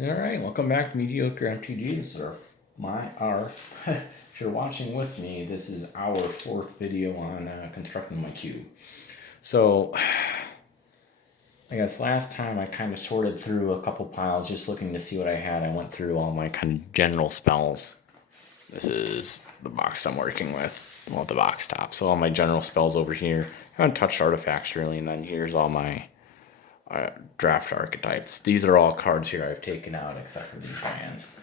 All right, welcome back to Mediocre MTG, sir. If you're watching with me, this is our fourth video on constructing my cube. So, I guess last time I kind of sorted through a couple piles just looking to see what I had. I went through all my kind of general spells. This is the box I'm working with, well, the box top. So all my general spells over here. I haven't touched artifacts really, and then here's all my draft archetypes. These are all cards here I've taken out except for these lands.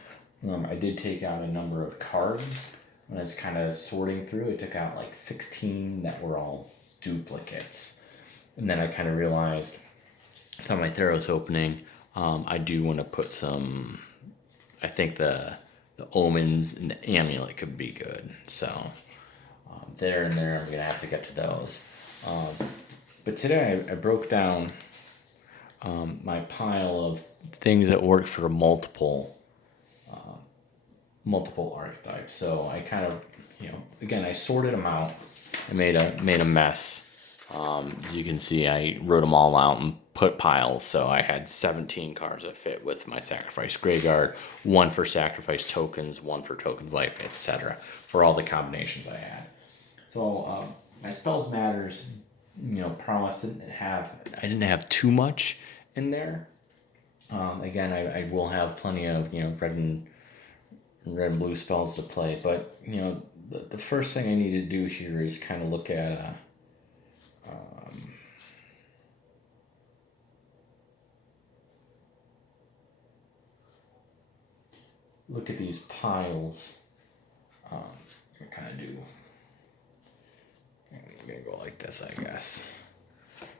I did take out a number of cards when I was kind of sorting through. I took out like 16 that were all duplicates. And then I kind of realized on my Theros opening, I do want to put some, I think the omens and the amulet could be good. So there and there, I'm going to have to get to those. But today I broke down my pile of things that work for multiple archetypes. So I kind of, again, I sorted them out. I made a mess. As you can see, I wrote them all out and put piles. So I had 17 cards that fit with my sacrifice graveyard, one for sacrifice tokens, one for tokens life, etc. for all the combinations I had. So my spells matters, prowess I didn't have too much in there. Again, I will have plenty of red and blue spells to play, but the first thing I need to do here is kind of look at these piles. Kind of do. I'm gonna go like this, I guess.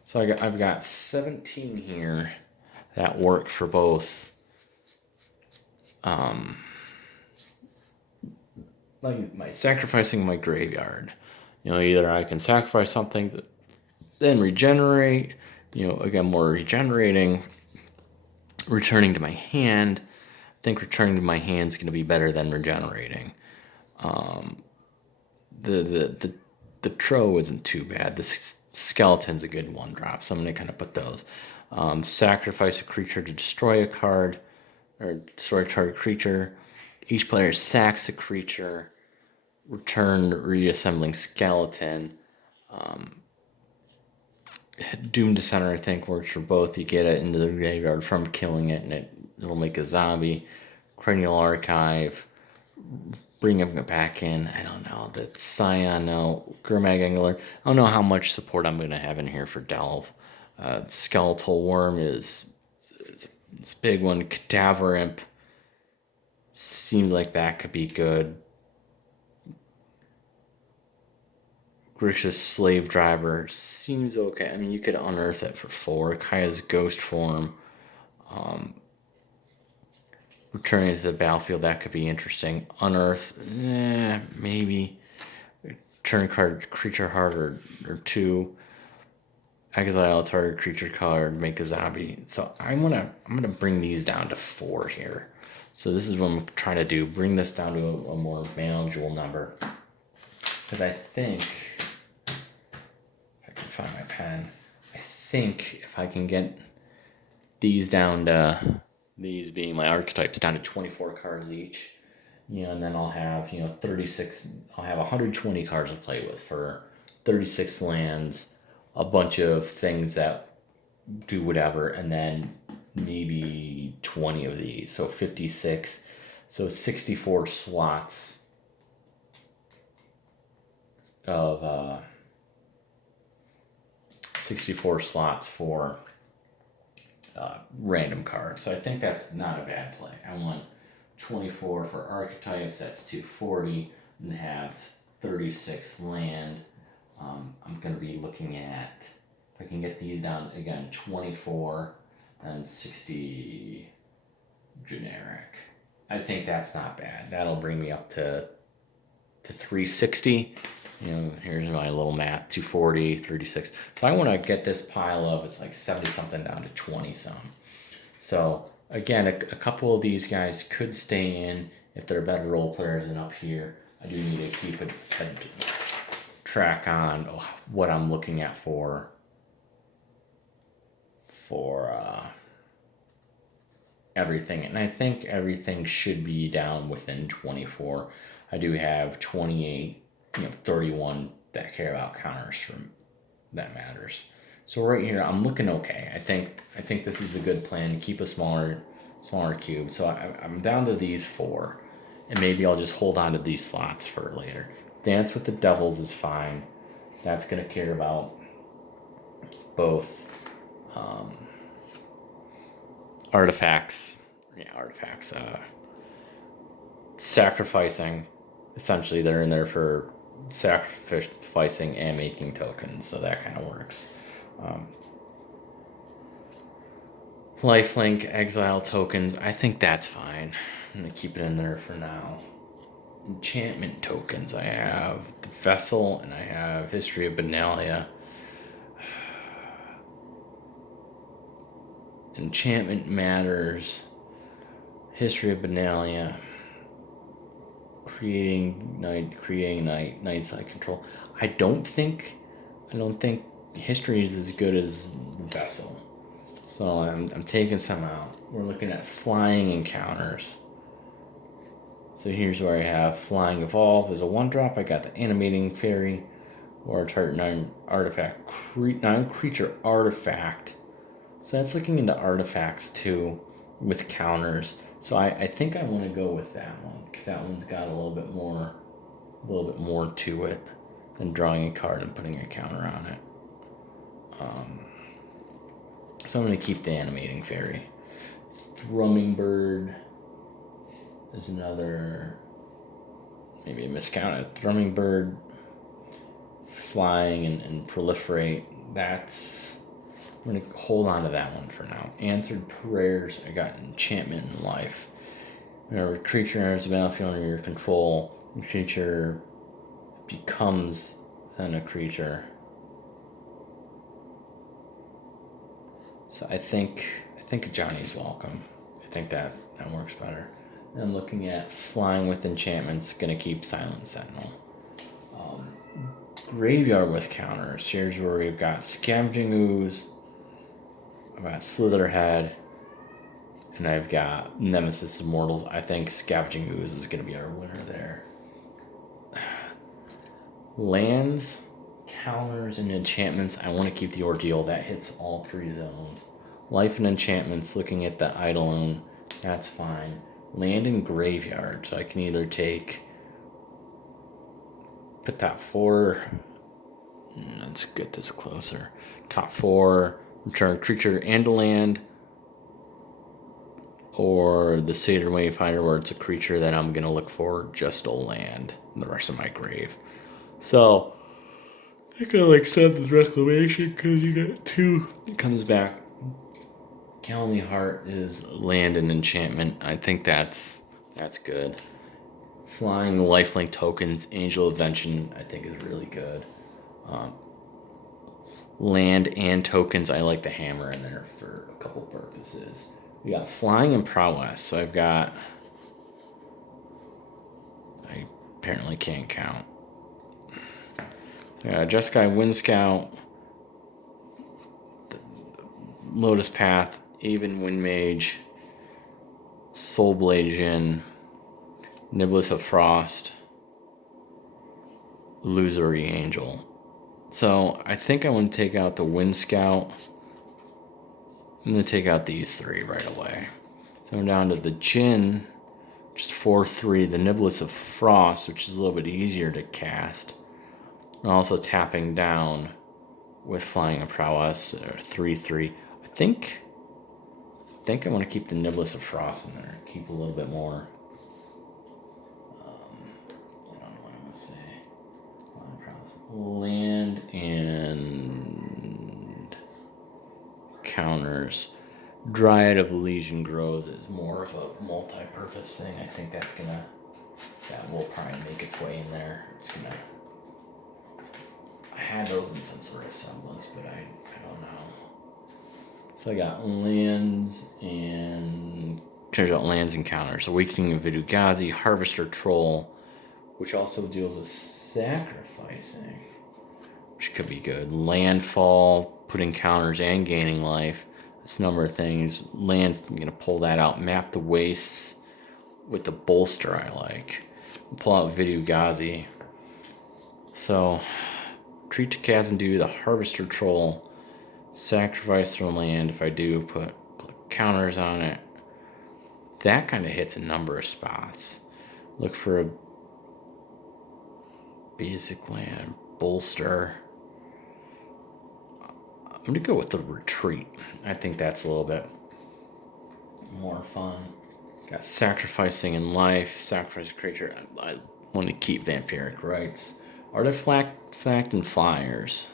So I've got 17 here that work for both. Like my sacrificing my graveyard. Either I can sacrifice something, then regenerate. Again, more regenerating. Returning to my hand. I think returning to my hand is going to be better than regenerating. The Tro isn't too bad. The Skeleton's a good one drop, so I'm going to kind of put those. Sacrifice a creature to destroy a card, or destroy a target creature. Each player sacks a creature. Return Reassembling Skeleton. Doom Descender, I think, works for both. You get it into the graveyard from killing it, and it'll make a zombie. Cranial Archive. Bring it back in. I don't know. The Scion, no. Gurmag Angler. I don't know how much support I'm going to have in here for Delve. Skeletal Worm is a big one. Cadaver Imp seems like that could be good. Grixis Slave Driver seems okay. I mean, you could unearth it for 4. Kaya's Ghost Form. Returning to the battlefield, that could be interesting. Unearth, maybe. Turn card, creature heart, or 2. Exile a target creature card, make a zombie. So I'm gonna bring these down to 4 here. So this is what I'm trying to do. Bring this down to a more manageable number. Because I think, if I can find my pen, I think if I can get these down to, these being my archetypes, down to 24 cards each, and then I'll have, 36, I'll have 120 cards to play with for 36 lands, a bunch of things that do whatever, and then maybe 20 of these, so 56, so 64 slots of 64 slots for random cards. So I think that's not a bad play. I want 24 for archetypes, that's 240, and have 36 land. I'm going to be looking at, if I can get these down, again, 24 and 60 generic. I think that's not bad. That'll bring me up to 360. Here's my little math, 240, 36. So I want to get this pile of, it's like 70 something down to 20 some. So again, a couple of these guys could stay in if they're better role players than up here. I do need to keep a track on what I'm looking at for everything, and I think everything should be down within 24. I do have 28, 31 that care about counters from that matters. So right here, I'm looking okay. I think this is a good plan to keep a smaller cube. So I'm down to these 4, and maybe I'll just hold on to these slots for later. Dance with the Devils is fine. That's gonna care about both artifacts. Yeah, artifacts. Sacrificing. Essentially, they're in there for sacrificing and making tokens, so that kind of works. Lifelink, exile tokens, I think that's fine. I'm going to keep it in there for now. Enchantment tokens, I have the Vessel and I have History of Benalia. Enchantment matters. History of Benalia. Creating night, night side control. I don't think history is as good as Vessel. So I'm taking some out. We're looking at flying encounters. So here's where I have Flying Evolve as a 1-drop. I got the Animating Fairy, or a target 9 artifact, 9 creature artifact. So that's looking into artifacts too, with counters. So I think I want to go with that one, because that one's got a little bit more to it than drawing a card and putting a counter on it. So I'm going to keep the Animating Fairy. Thrumming Bird is another, maybe a miscounted. Thrumming Bird, flying and proliferate. I'm going to hold on to that one for now. Answered Prayers, I got Enchantment and Life. Whenever a creature enters the battlefield under your control, the creature becomes then a creature. So I think Johnny's Welcome. I think that works better. And I'm looking at Flying with Enchantments, gonna keep Silent Sentinel. Graveyard with counters. Here's where we've got Scavenging Ooze, I've got Slitherhead, and I've got Nemesis Immortals. I think Scavenging Ooze is gonna be our winner there. Lands, counters, and enchantments. I want to keep the Ordeal. That hits all 3 zones. Life and enchantments, looking at the Eidolon, that's fine. Land and graveyard, so I can either put top 4. Let's get this closer. Top 4, return creature and a land, or the Satyr Wayfinder, where it's a creature that I'm gonna look for just a land in the rest of my grave. So I think I like Seventh Reclamation because you got 2. It comes back. Calumny Heart is land and enchantment. I think that's good. Flying lifelink tokens, Angel of Vengeance, I think is really good. Land and tokens, I like the hammer in there for a couple purposes. We got Flying and Prowess, so I apparently can't count. Jeskai Wind Scout, Lotus Path, Aven Wind Mage, Soulblade Jin, Niblis of Frost, Illusory Angel. So I think I want to take out the Wind Scout. I'm going to take out these 3 right away. So I'm down to the Jin, which is 4/3, the Niblis of Frost, which is a little bit easier to cast. And also tapping down with Flying and Prowess, 3/3. I think I want to keep the Niblis of Frost in there. Keep a little bit more. I don't know what I'm going to say. Flying Prowess. Land and counters. Dryad of Elysian Groves is more of a multi-purpose thing. I think that will probably make its way in there. I had those in some sort of semblance, but I don't know. So I got lands and counters. Awakening of Vidugazi, Harvester Troll, which also deals with sacrificing, which could be good. Landfall, putting counters and gaining life. this number of things. Land, I'm going to pull that out. Map the wastes with the bolster I like. Pull out Videogazi. So, treat to Kazandu, the Harvester Troll. Sacrifice from land. If I do, put counters on it. That kind of hits a number of spots. Look for a basic land. Bolster. I'm going to go with the Retreat. I think that's a little bit more fun. Got Sacrificing in Life. Sacrifice a creature. I want to keep Vampiric Rights. Artifact and Flyers.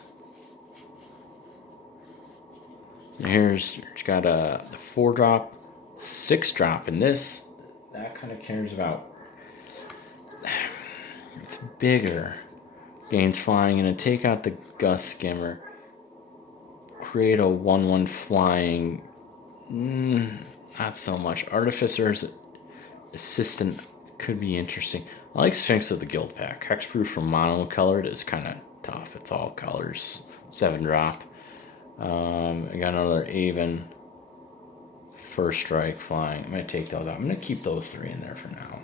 So here's got a 4-drop, 6-drop, and this, that kind of cares about. It's bigger. Gains flying, and take out the Gust Skimmer. Create a 1/1 flying. Not so much. Artificer's Assistant could be interesting. I like Sphinx of the Guild Pack. Hexproof from monocolored is kind of tough. It's all colors. 7-drop. I got another Aven. First Strike flying. I'm going to take those out. I'm going to keep those 3 in there for now.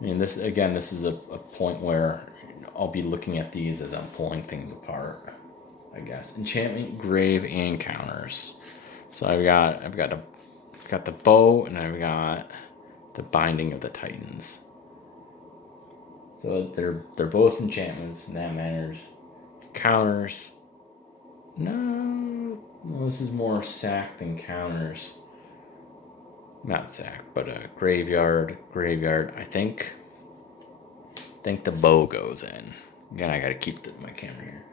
I mean, this is a point where I'll be looking at these as I'm pulling things apart, I guess. Enchantment, Grave, and counters. So I've got the bow, and I've got the Binding of the Titans. So they're both enchantments, and that matters. Counters. No, this is more sack than counters. Not sack, but graveyard. I think the bow goes in. Again, I gotta keep my camera here.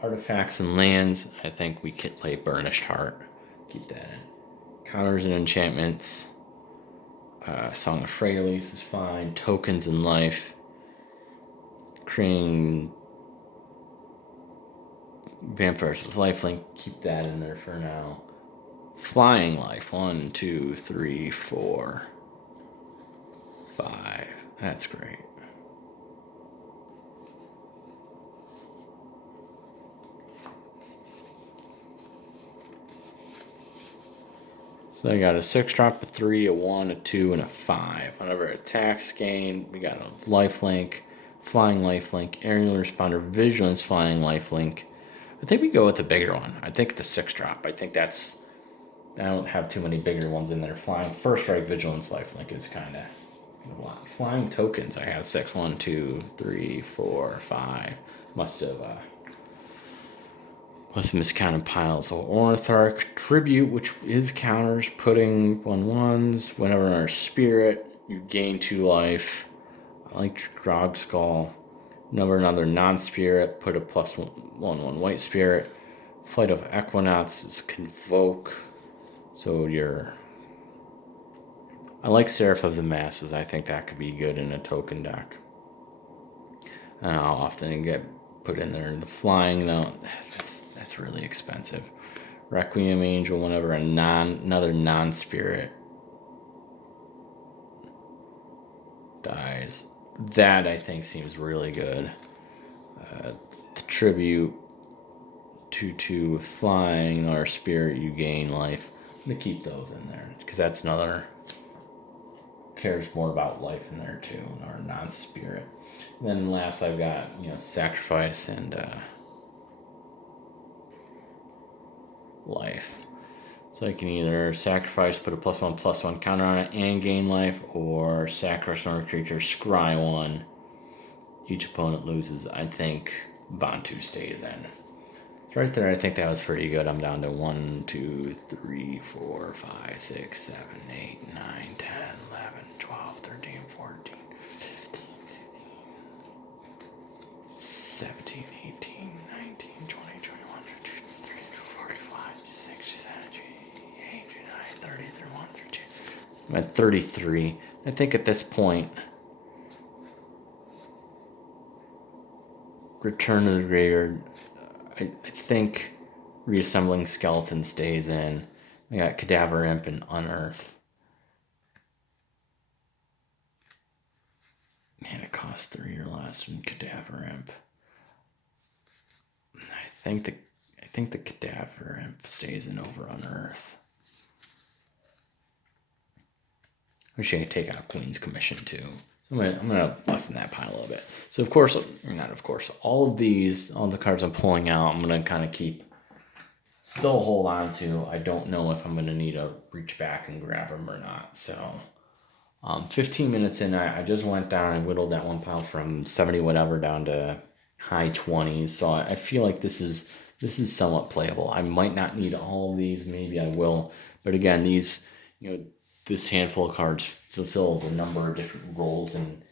Artifacts and lands. I think we could play Burnished Heart. Keep that in. Counters and enchantments. Song of Freyalise is fine. Tokens and Life. Creating Vampires with Lifelink. Keep that in there for now. Flying Life. 1, 2, 3, 4, 5. That's great. So I got a 6-drop, a 3, a 1, a 2, and a 5. Whenever it attacks gain, we got a lifelink, flying lifelink, aerial responder, vigilance, flying lifelink. I think we go with the bigger one. I think the 6-drop. I think that's. I don't have too many bigger ones in there. Flying First Strike, vigilance, lifelink is kind of a lot. Flying tokens. I have 6, 1, 2, 3, 4, 5. Must have miscounted piles. So Ornitharch, Tribute, which is counters, putting 1/1s. Whenever in our spirit, you gain 2 life. I like Grog Skull. Whenever another non-spirit, put a +1/1 white spirit. Flight of Equinauts is Convoke. So I like Seraph of the Masses. I think that could be good in a token deck. I don't know how often you get put in there. The flying, though, that's really expensive. Requiem Angel, whenever another non-spirit dies. That, I think, seems really good. The Tribute, 2/2 with flying, or spirit, you gain life. I'm going to keep those in there, because that's another, cares more about life in there, too, or non-spirit. And then last I've got, sacrifice and life. So I can either sacrifice, put a +1/+1 counter on it, and gain life, or sacrifice another creature, scry 1. Each opponent loses. I think Bantu stays in. So right there, I think that was pretty good. I'm down to 1, 2, 3, 4, 5, 6, 7, 8, 9, 10, 11, 12, 13, 14, 15, 17, 18, 19, 20, 21, 22, 23, 45, 46, 47, 28, 29, 30, 31, 32. I'm at 33. I think at this point, Return to the Graveyard. I think Reassembling Skeleton stays in. I got Cadaver Imp and Unearth. Man, it costs 3 or less from Cadaver Imp. I think the Cadaver Imp stays in over Unearth. wish I could take out Queen's Commission too. So I'm gonna lessen that pile a little bit. So of course, not of course, all the cards I'm pulling out, I'm gonna kind of still hold on to. I don't know if I'm gonna need to reach back and grab them or not. So 15 minutes in, I just went down and whittled that one pile from 70 whatever down to high 20s. So I feel like this is somewhat playable. I might not need all of these, maybe I will. But again, these, this handful of cards fulfills a number of different roles and,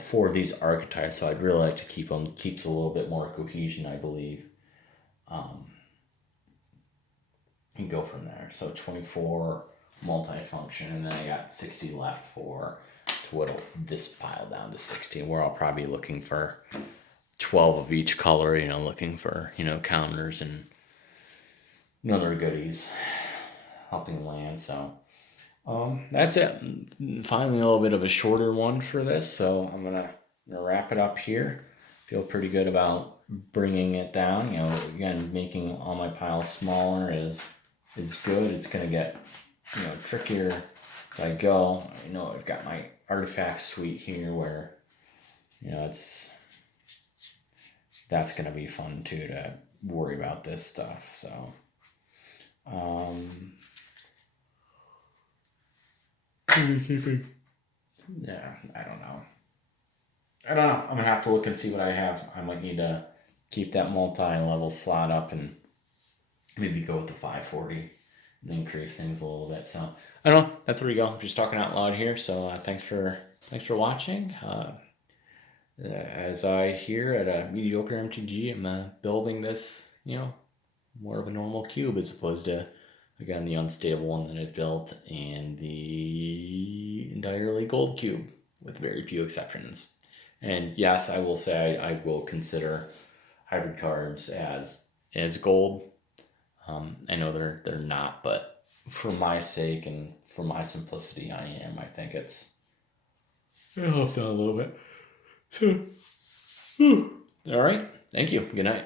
for these archetypes. So I'd really like to keep them, keeps a little bit more cohesion, I believe. And go from there. So 24 multifunction, and then I got 60 left to whittle this pile down to 60, where I'll probably be looking for 12 of each color, looking for, counters and other goodies, helping land. So that's it. Finally, a little bit of a shorter one for this. So I'm gonna wrap it up here. Feel pretty good about bringing it down. Again, making all my piles smaller is good. It's gonna get trickier as I go. I've got my artifact suite here where that's gonna be fun too, to worry about this stuff. So yeah, I don't know. I'm gonna have to look and see what I have. I might need to keep that multi-level slot up and maybe go with the 540 and increase things a little bit. So I don't know. That's where we go. I'm just talking out loud here. So thanks for watching. As I here at a Mediocre MTG, I'm building this, more of a normal cube as opposed to, again, the unstable one that I built and the entirely gold cube with very few exceptions. And yes, I will say I will consider hybrid cards as gold. I know they're not, but for my sake and for my simplicity, I am. I think it helps out a little bit. So, all right. Thank you. Good night.